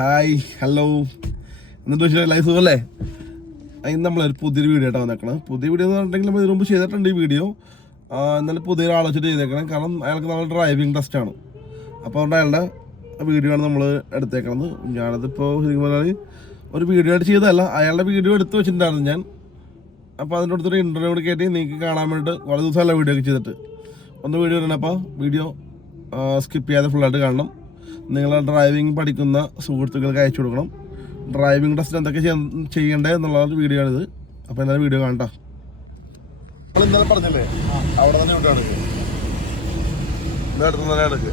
Hi hello എന്നിട്ട് പക്ഷേ life സുഖമല്ലേ ഇന്ന് നമ്മളൊരു പുതിയൊരു വീഡിയോ ആയിട്ടാണ് വന്നേക്കണം. പുതിയ വീഡിയോ എന്ന് പറഞ്ഞിട്ടുണ്ടെങ്കിൽ നമ്മൾ ഇതിനു മുമ്പ് ചെയ്തിട്ടുണ്ട് ഈ വീഡിയോ എന്നാലും പുതിയ ഒരാളെ വെച്ചിട്ട് ചെയ്തേക്കണം. കാരണം അയാൾക്ക് നമ്മൾ ഡ്രൈവിംഗ് ടെസ്റ്റ് ആണ്. അപ്പോൾ അതുകൊണ്ട് അയാളുടെ വീഡിയോ ആണ് നമ്മൾ എടുത്തേക്കണത്. ഞാനതിപ്പോൾ ശരിക്കും പറഞ്ഞാൽ ഒരു വീഡിയോ ആയിട്ട് ചെയ്തതല്ല അയാളുടെ വീഡിയോ എടുത്ത് വെച്ചിട്ടുണ്ടായിരുന്നു ഞാൻ. അപ്പോൾ അതിന്റെ അടുത്തൊരു ഇന്റർവ്യൂ കൂടി കയറ്റി നിങ്ങൾക്ക് കാണാൻ വേണ്ടിയിട്ട് കുറേ ദിവസമല്ല വീഡിയോ ഒക്കെ ചെയ്തിട്ട്. ഒന്ന് വീഡിയോ ഇടണം അപ്പോൾ വീഡിയോ സ്കിപ്പ് ചെയ്യാതെ ഫുള്ളായിട്ട് കാണണം. നിങ്ങൾ ഡ്രൈവിംഗ് പഠിക്കുന്ന സുഹൃത്തുക്കൾക്ക് അയച്ചു കൊടുക്കണം. ഡ്രൈവിംഗ് ടെസ്റ്റ് എന്തൊക്കെ ചെയ്യ- ചെയ്യണ്ടേ എന്നുള്ള വീഡിയോ ആണിത് അപ്പോൾ എന്തായാലും വീഡിയോ കാണണ്ട ഇന്നലെ പറഞ്ഞില്ലേ? അവിടെ തന്നെ വിട്ടാണ് അടുത്ത് തന്നെ എടുക്കുക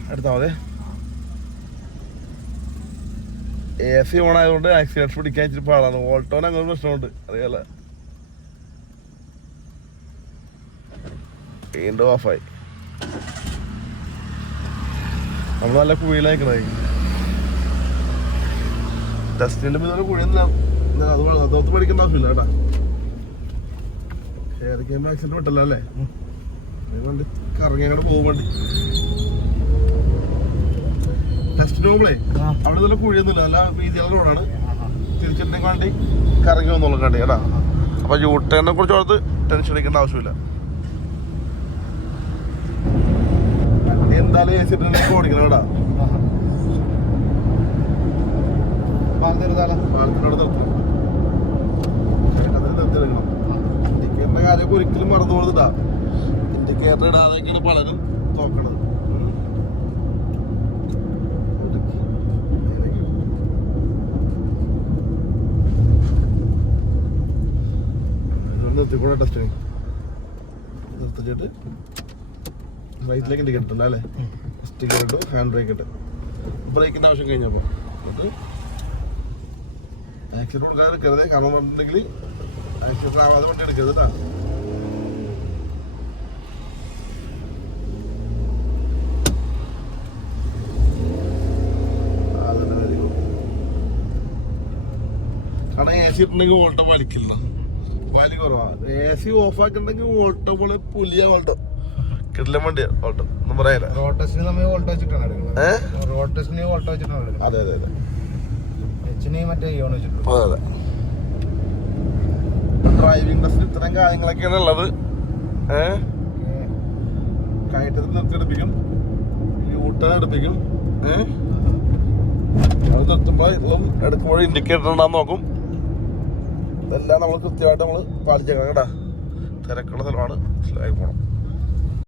എടുത്താൽ മതി. എ സി ഓൺ ആയതുകൊണ്ട് ആക്സിഡന്റ് പിടിക്കാൻ ഇച്ചിരി പാടാണ്. ഓൾട്ടോന് അങ്ങനെ പ്രശ്നമുണ്ട്. അറിയാല. വീണ്ടും ഓഫായി. നമ്മൾ നല്ല കുഴിയിലായിക്കണേ. ടെസ്റ്റിന്റെ ഇതുപോലെ കുഴിയൊന്നും അത് അതോത്ത് പഠിക്കേണ്ട ആവശ്യമില്ല കേട്ടാ. ഏതൊക്കെയും ആക്സിഡന്റ് പെട്ടല്ലോ അല്ലേ? വണ്ടി കറങ്ങി അങ്ങോട്ട് പോകും വണ്ടി. നോമ്പളേ അവിടെ നല്ല കുഴിയൊന്നുമില്ല നല്ല വീതിയുള്ള റോഡാണ്. തിരിച്ചിട്ടുണ്ടെങ്കിൽ വണ്ടി കറങ്ങി വന്നോളും കണ്ടി കേട്ടാ? അപ്പൊ യൂട്ടേണിനെ കുറിച്ച് ഓർത്ത് ടെൻഷൻ അടിക്കേണ്ട ആവശ്യമില്ല. എന്തായാലും സി ഓടിക്കണം കേട്ടാ? ഒരിക്കലും മറന്നു പോകുന്നതാ ഇൻഡിക്കേറ്റർ ഇടാതെയൊക്കെയാണ് പലരും നോക്കണത് നിർത്തിക്കൂടെ ടെസ്റ്റിന് നിർത്തിച്ചിട്ട് റൈറ്റിലേക്ക് ഇൻഡിക്കേറ്റർ ഇല്ല അല്ലേ? സ്റ്റിക്കർ ഇട്ടു ഹാൻഡ് ബ്രേക്ക് ഇട്ട്. ബ്രേക്കിന്റെ ആവശ്യം കഴിഞ്ഞപ്പോൾ എന്നിട്ട് ആക്സിഡന്റ് കൊടുക്കാതെ എടുക്കരുത് കാരണം പറഞ്ഞിട്ടുണ്ടെങ്കിൽ ആക്സിഡന്റ് ആവാതെ വണ്ടി എടുക്കരുത് കേട്ടോ. കാരണം ഏ സി ഇട്ടുണ്ടെങ്കിൽ വോൾട്ടോ വലിക്കില്ല വലി കുറവാണ് എ സി ഓഫ് ആക്കിണ്ടെങ്കിൽ ഓൾട്ടോ പോലെ പുലിയ ഓൾട്ടോ കിടിലൻ വണ്ടിയാ ഓൾട്ടോ ഒന്നും പറയാനില്ല. റോഡ് ടെസ്റ്റിന് നമ്മൾ ഓൾട്ടോ വെച്ചിട്ടാണ് എടുക്കുന്നത് ഏഹ് റോഡ് ടെസ്റ്റിന് ഓൾട്ടോ വെച്ചിട്ടാണ് എടുക്കുന്നത് അതെ അതെ അതെ. എച്ചിന് മറ്റേ ഇയോൺ വെച്ചിട്ടുണ്ട്. അതെ അതെ. ഡ്രൈവിംഗ് ടെസ്റ്റിൽ ഇത്തരം കാര്യങ്ങളൊക്കെയാണ് ഉള്ളത്. ഏഹ് കയറ്റത്തിൽ നിർത്തിയെടുപ്പിക്കും യൂട്ടേൺ എടുപ്പിക്കും. ഏഹ് അത് നിർത്തുമ്പോൾ ഇതും എടുക്കുമ്പോഴും ഇൻഡിക്കേറ്റർ ഉണ്ടാന്ന് നോക്കും. ഇതെല്ലാം നമ്മൾ കൃത്യമായിട്ട് നമ്മൾ പാലിച്ചേക്കണം കേട്ടാ. തിരക്കുള്ള സ്ഥലമാണ്. മനസ്സിലായി പോകണം